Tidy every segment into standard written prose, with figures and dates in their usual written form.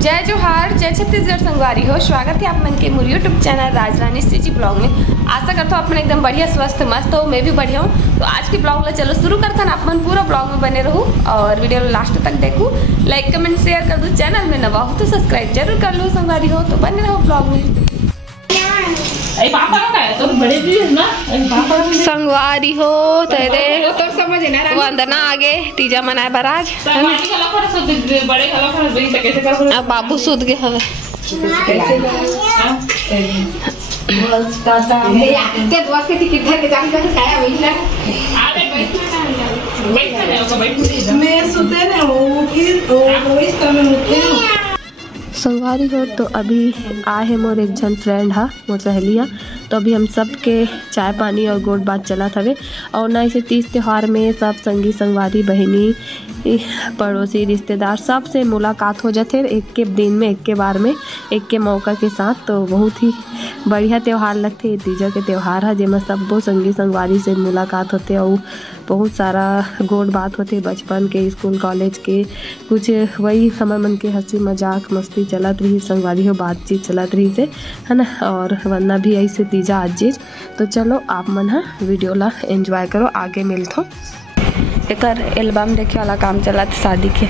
जय जोहार, जय छत्तीसगढ़ संगवारी हो। स्वागत है आप मन के मोर यूट्यूब चैनल राजरानी सिटी ब्लॉग में। आशा करता हूँ अपने एकदम बढ़िया स्वस्थ मस्त हो, मैं भी बढ़िया हूँ। तो आज के ब्लॉग ला चलो शुरू करता ना, आप मन पूरा ब्लॉग में बने रहूँ और वीडियो लास्ट तक देखूँ। लाइक कमेंट शेयर कर दो, चैनल में नवा हो तो सब्सक्राइब जरूर कर लो संगवारी हो। तो बने रहो ब्लॉग में। संगवारी हो तेरे तो समझ ना वंदना आगे तीजा मनाए बराज। अब बाबू सूद गए हवे। संगवारी हो तो अभी आए है मोर एक जन फ्रेंड हा, मोर सहेली हा। तो अभी हम सब के चाय पानी और गोट बात चला थवे। और ना इसे तीज त्यौहार में सब संगी संगवारी बहनी पड़ोसी रिश्तेदार सब से मुलाकात हो जाते एक के दिन में, एक के बार में, एक के मौका के साथ। तो बहुत ही बढ़िया त्यौहार लगते। तीजा के त्यौहार है जेमा सब संगी संगवारी से मुलाकात होते और बहुत सारा गोट बात होते बचपन के, स्कूल कॉलेज के, कुछ वही हमर मन के हंसी मजाक मस्ती चलत रही, संगवारी हो बातचीत चलत रही से, है ना। और वरना भी ऐसे तीजा आज। तो चलो आप मन हा वीडियो ला एंजॉय करो, आगे मिलतो। एक एल्बम देखे वाला काम चला था शादी के।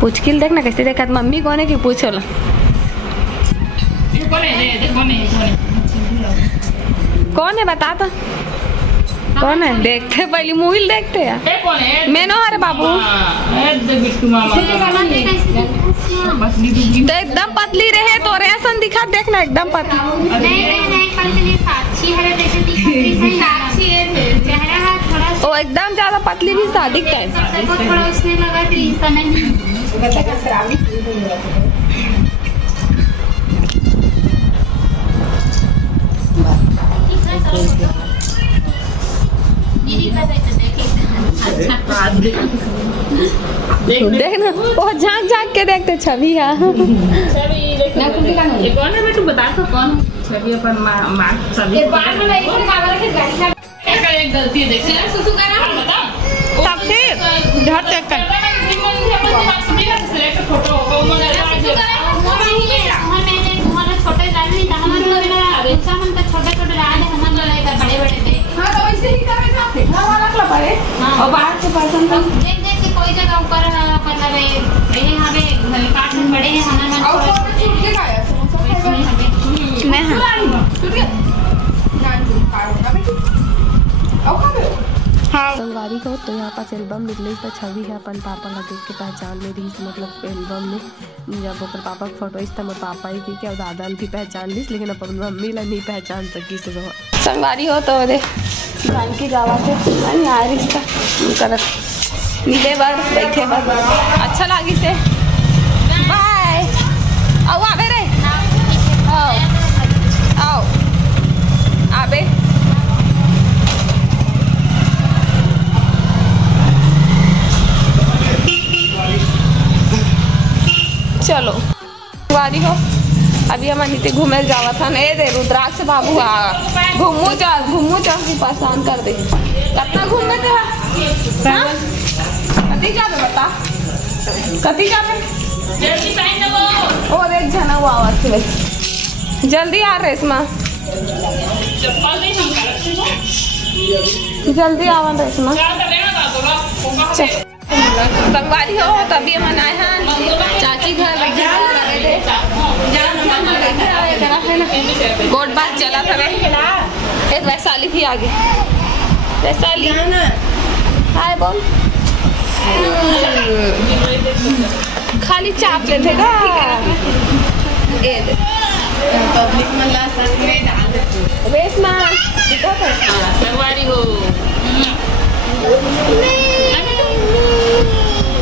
पूछ के देखना कैसे देखा मम्मी कौन है कि पूछो ला कौन है बता तो कौन है। देखते पहले मूवी देखते हैं। मैनो हरे बाबू तो एकदम पतली रहे तो रेसन दिखा देखना एकदम पतली। ओ एकदम ज्यादा पतली भी शादी टाइम। देखना बहुत झांक झांक के देखते छवि है। कौन है तू बता तो कौन छवि अपन मां छवि एक गलती देखे सुसु करा बता तब से घर तक का फोटो को छोटे डालनी त हमन लोग रेसा मन का छोटे छोटे डाले हमन लोग का बड़े बड़े दे। हां तो वैसे ही करे ना फेंकना वाला क्लब है। और बाहर से पर्सन तो देख देख के कोई जगह ऊपर मतलब ये हमें कार्टन बड़े हैं हमन मन और छूट के गाया मैं हां छूट गया ना छूट पाऊंगा मैं और कब हाँ संगवारी हो तो यहाँ पास एल्बम निकले तो छवि है अपन पापा ला देख के पहचान ले रही। मतलब एल्बम में जब ओकर पापा के फोटो इस मोर पापा ही की और दादा भी पहचान ली, लेकिन अपन मम्मी ला नहीं पहचान सकी। तो संगवारी हो तो अरे जानकी जावा से नहीं आ रिश्ता करत मिले बार बैठे बार अच्छा लगी से बाय आओ आबे रे आओ आबे चलो वारी हो। अभी हम नीचे घूमे जावा था नहीं दे रुद्राक्ष बाबू घूमू चल की परेशान कर दे। कितना घूमने थे कति जाबे बता कति जाबे जल्दी पहन लो और एक जना हुआ आवाज से जल्दी आ रेशमा चप्पल नहीं हम करते जल्दी आवन रेशमा क्या कर रहे हो संगवारी हो। तभी हम आए हैं चाची घर गोट बात चला था एक वैशाली थी आगे वैशाली हाय बोल खाली चाप लेते का रेशमा संगवारी हो।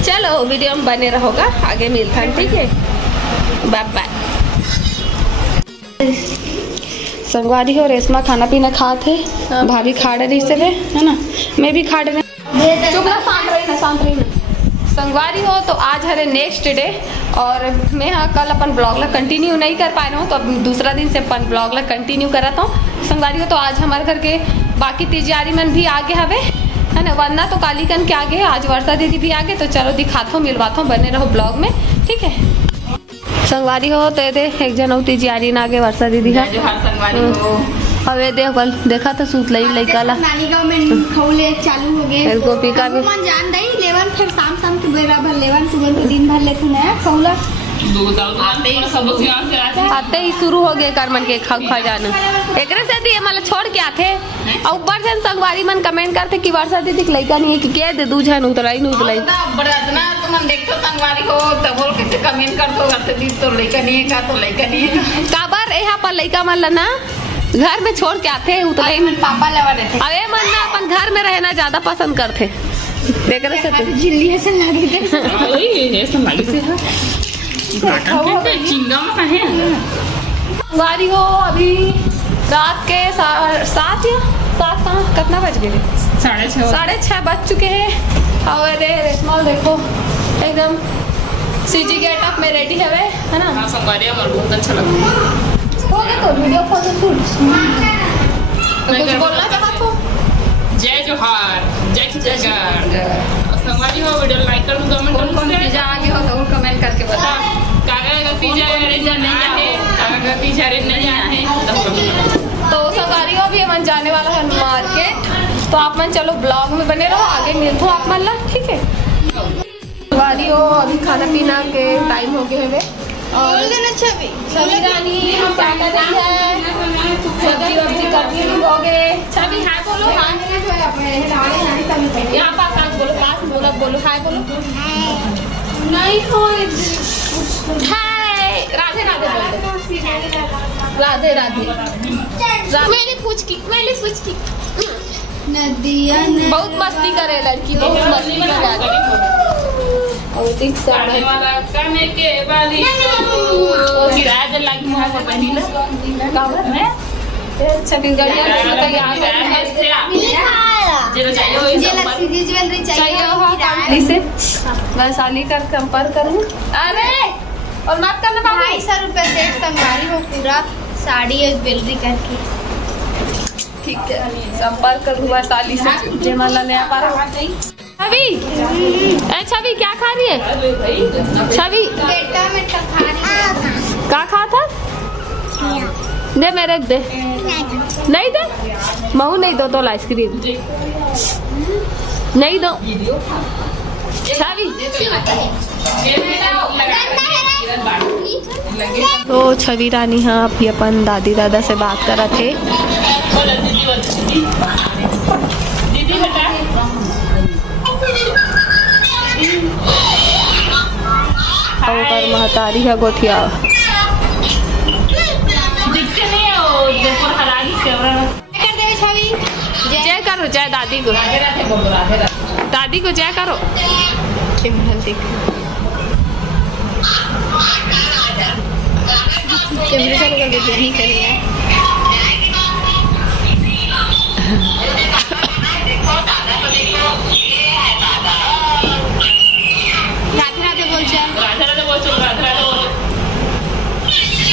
चलो वीडियो में बने रहोगा, आगे मिलता है ठीक है। Bye bye. संगवारी हो रेशमा खाना पीना खाते भाभी खा रही से है ना, मैं भी खा रही शांत रही ना। संगवारी हो तो आज हरे नेक्स्ट डे और मैं हाँ कल अपन ब्लॉग ला कंटिन्यू नहीं कर पा रहा हूँ, तो अब दूसरा दिन से अपन ब्लॉग ला कंटिन्यू कराता हूँ। संगवारी हो तो आज हमारे घर के बाकी तिजारी मन भी आगे हवे है ना, वरना तो कालीकन के आगे आज वर्षा दीदी भी आगे। तो चलो दिखाता हूँ मिलवाता हूँ, बने रहो ब्लॉग में ठीक है। संगवारी हो तो ये दे एक जन होती जियारी ना आगे वर्षा दीदी है जो हर संगवारी हो हवे दे कल देखा तो सूत लई लइका ला नानी गांव में खौले चालू हो गए गोपी का भी मन जान दई लेवन फिर शाम के बेरा भर लेवन सुबह के दिन भर लेथु ना खौला आते ही शुरू हो गए करमन के खा जाना एकरे से दी मतलब छोड़ के आथे और ऊपर से संगवारी मन कमेंट करते कि वर्षा दीदी के लइका नहीं है कि के दे दू जन उतलाई न उतलाई बड़तना तुम देखो संगवारी को तो बोल के कमेंट कर दो करते दी तो लइका नहीं है का तो लइका नहीं है काबर यहां पर लइका मन ना घर में छोड़ के आते उतलाई पापा लवा देते अरे मन ना अपन घर में रहना ज्यादा पसंद करते देख रहे से झिल्ली ऐसे लगे थे ये संगवारी से है चिंगम का है वारी हो अभी रात के 7 कितना बज गए 6:30 बज चुके हैं और रेशमाल देखो एकदम सीजी गेटअप में रेडी है ना। हाँ संगवारी हमारे बहुत अच्छा लगा हो गया तो वीडियो फोटो शूट कुछ बोलना चाहत हो जय जोहार जय जयकार संगवारी हो वीडियो लाइक कर दो कमेंट कर दो पिज्जा आगे हो तो कमेंट करके बता कागज का पिज्जा रेंजर नहीं है कागज का पिज्जा रेंजर नहीं है तो संगवारी हो अभी मन जाने वाला है मार्केट तो आप मन चलो ब्लॉग में बने रहो आगे मिलते हो आप मन ला ठीक है। संगवारी हो अभी खाना पीना के टाइम हो गए हुए और छवि रानी हम क्या कर रही है सब्जी वब्जी कटी हो गए छवि हाय बोलो यहाँ पास आज बोलो पास बोलो हाय बोलो नहीं हो हाय राधे राधे राधे राधे मैंने पूछ की नदिया बहुत मस्ती करे लड़की बहुत मस्ती करे खाने वाला खाने के वाली किराया लगी मुँह पर बनी ना छत्तीसगढ़ ज्वेलरी चाहिए से वैशाली का संपर्क करूँ अरे और मत करना 250 रुपए सेट संगवारी हो पूरा साड़ी और ज्वेलरी करके ठीक है संपर्क करूँ वैशाली से जयमाला नया पारा छवि छवि क्या खा रही है छवि बेटा में खा रही क्या खा था दे मेरे दे नहीं दे महू नहीं दो तो आइसक्रीम नहीं दो छवि तो छवि रानी हाँ अभी अपन दादी दादा से बात कर रहे थे और महतारी है गोठिया जय करो जय दादी को दादी को जय करो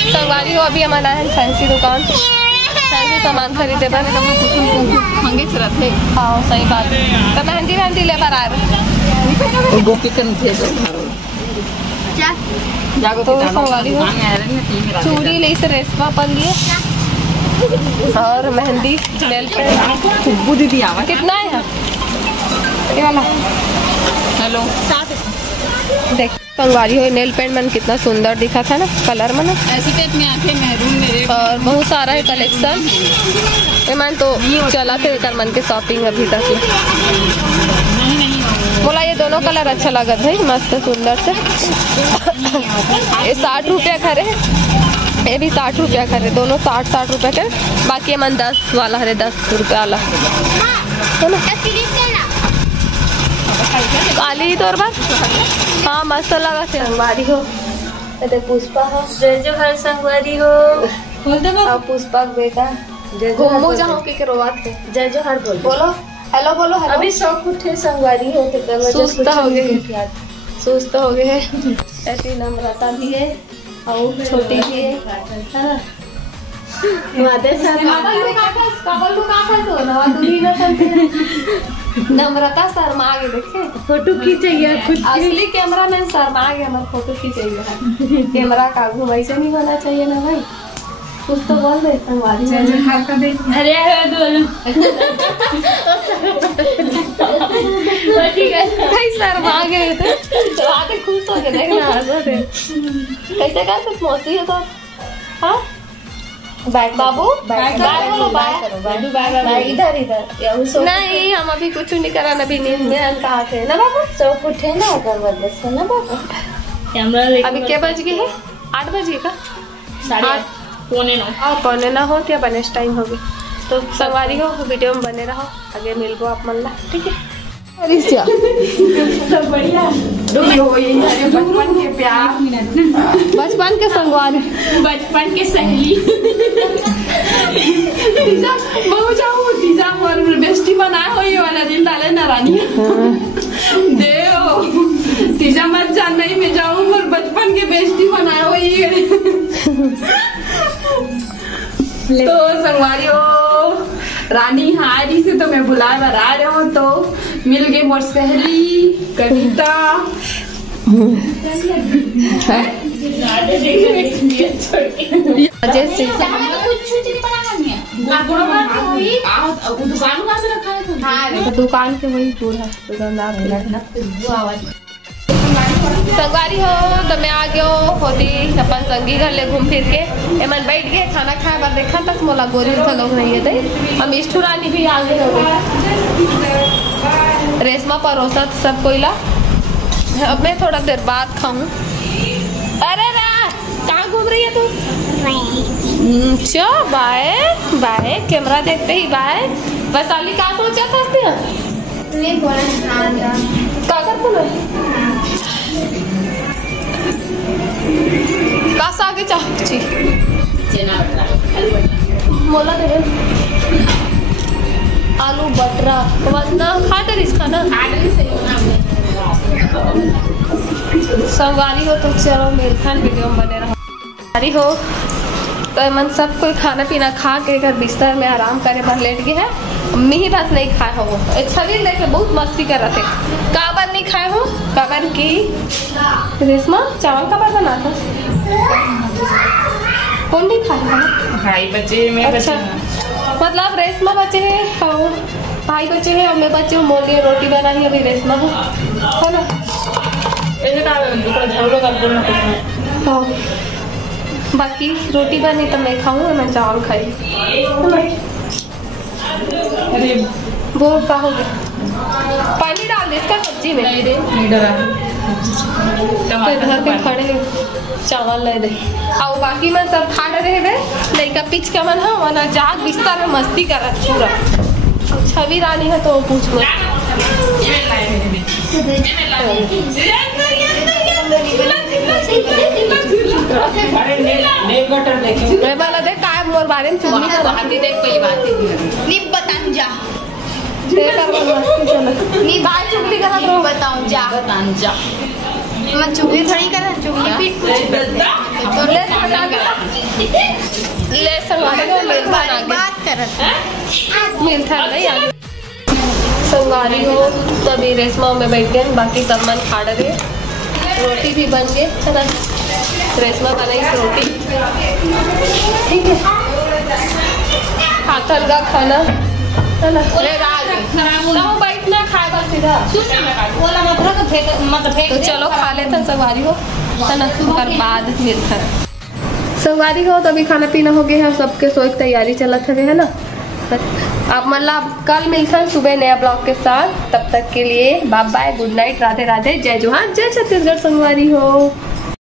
संगवारी हो अभी हमारा है फैंसी दुकान फैंसी सामान खरीदे पर मंगे चलत है हाँ सही बात तो मेहंदी ले पर आए गोपी कन थे क्या जागो तो संगवारी हो चूड़ी ले से रेशमा पन लिए और मेहंदी नेल पेंट खुब्बू दीदी आवा कितना है ये वाला हेलो देख संगवारी हो नेल पेंट मन कितना सुंदर दिखा था ना कलर में ना ऐसे टाइप में आंखें मेहरून मेरे और बहुत सारा है कलेक्शन ये मन तो चला थे कर मन के शॉपिंग अभी तक बोला ये दोनों कलर अच्छा लगा था मस्त सुंदर से ये 60 रुपया खरे ये भी 60 रुपया खरे दोनों 60 रुपया के बाकी ये मन 10 वाला है 10 रुपया वाला है ना काली तौर पर हाँ मस्त लगा संगवारी हो पुष्पा हो जय जोहर संगवारी हो और पुष्पा बेटा घूमू जाऊँ के रोवात है जय जोहर बोलो हेलो बोलो हेलो अभी शौक उठे संगवारी हो तो सुस्त हो गए सुस्त हो गए ऐसी नम्रता भी है और छोटी भी है नम्रता शर्मा गए, देखे फोटो खींचेगा खुद। असली कैमरा मैन शर्मा गया, हमारा फोटो खींचेगा। कैमरा का घूम ऐसे नहीं होना चाहिए ना भाई, कुछ तो बोल दे संगवारी। अरे ठीक है भाई शर्मा गए थे तो आके खुश हो गए, देखना हंसो थे। कैसे कैसे मौसी है तो हाँ बाबू इधर इधर नहीं, हम अभी कुछ नहीं करा, अभी नींद में हम कहा थे ना बाबू। सब उठे ना अगर बदल से ना बाबू। कैमरा अभी क्या बज गए है? 8 बज गए का? 8:45 पौने ना हो या बनेस टाइम हो गई। तो संगवारी हो वीडियो में बने रहो, आगे मिलबो आप मन ला, ठीक है। सब बढ़िया बचपन के प्यार, बचपन के संगवारी, बचपन के सहेली। बहु जाऊ तीजा पर बेस्टी बनाए हो ये वाला दिन डाले ना रानी देव तीजा मत जान नहीं मैं जाऊँ और बचपन के बेस्टी बनाए हो ये। तो संगवारी हो रानी हारी से तो मैं बुलाए बना रहे हो, तो मिल गई मोर सहेली कविता। जैसे दुकान के वही बूढ़ा संगवारी हो तो मैं आ गयो होती अपन संगी घर ले घूम फिर के एमन बैठ गए खाना खाए बार देखा तक मोला गोरी था लोग नहीं थे। हम इष्टू रानी भी आ गए हो रेशमा परोसा सब कोई ला। अब मैं थोड़ा देर बाद खाऊं। अरे रा कहाँ घूम रही है तू? चलो बाय बाय, कैमरा देखते ही बाय। वैशाली कहाँ सोचा था? काकर बोलो कास आगे चाची मोला दे आलू बटरा वरना खा कर इसका ना संगवारी हो तो चलो मेरे खान वीडियो में बने रहो हो। तो मन सब कोई खाना पीना खा के घर बिस्तर में आराम करे बार लेट गए है। मी रात नहीं खाए हो, छवि देख बहुत मस्ती कर रहे थे। काबर नहीं खाए हो? काबर की रेशमा चावल का बार बना था कौन नहीं खाया? भाई बच्चे में अच्छा मतलब रेशमा बचे है और भाई बचे है और मैं बचे हूँ। मोल लिए रोटी बनाई अभी रेशमा है ना। हाँ बाकी रोटी बनी तो मैं खाऊँ ना चावल खाई। अरे वो कहोगे पानी डाल दे इसका सब्जी में नहीं डरा घर पे खड़े चावल ले दे और बाकी मैं सब खा रहे थे लड़का पिच का मन है वरना जाग बिस्तर में मस्ती कर पूरा। छवि रानी है तो पूछ लो वाला देख काय मोर बारे में चुगली कर हाथी देख पहली बात नी बताऊं जा नी बात चुगली कर रहा बताऊं जा मैं चुगली थोड़ी कर चुगली पीट तो ले संगवारी को मेल बना के बात कर मिल था नहीं आगे संगवारी हो तभी रेशमा में बैठ गए। बाकी सब मन खा रहे रोटी भी बन गए है ना। रेशमा बनाई रोटी ठीक है हाथल का खाना है ना। बैठना खाए बस सीधा तो चलो खा लेते संगवारी हो है ना। फिर बाद मिलता है संगवारी हो तो अभी खाना पीना हो गया है सबके सोए की तैयारी चलत है ना। आप मतलब कल मिलता है सुबह नया ब्लॉग के साथ। तब तक के लिए bye bye good night Radhe Radhe जय जोहार जय छत्तीसगढ़ संगवारी हो।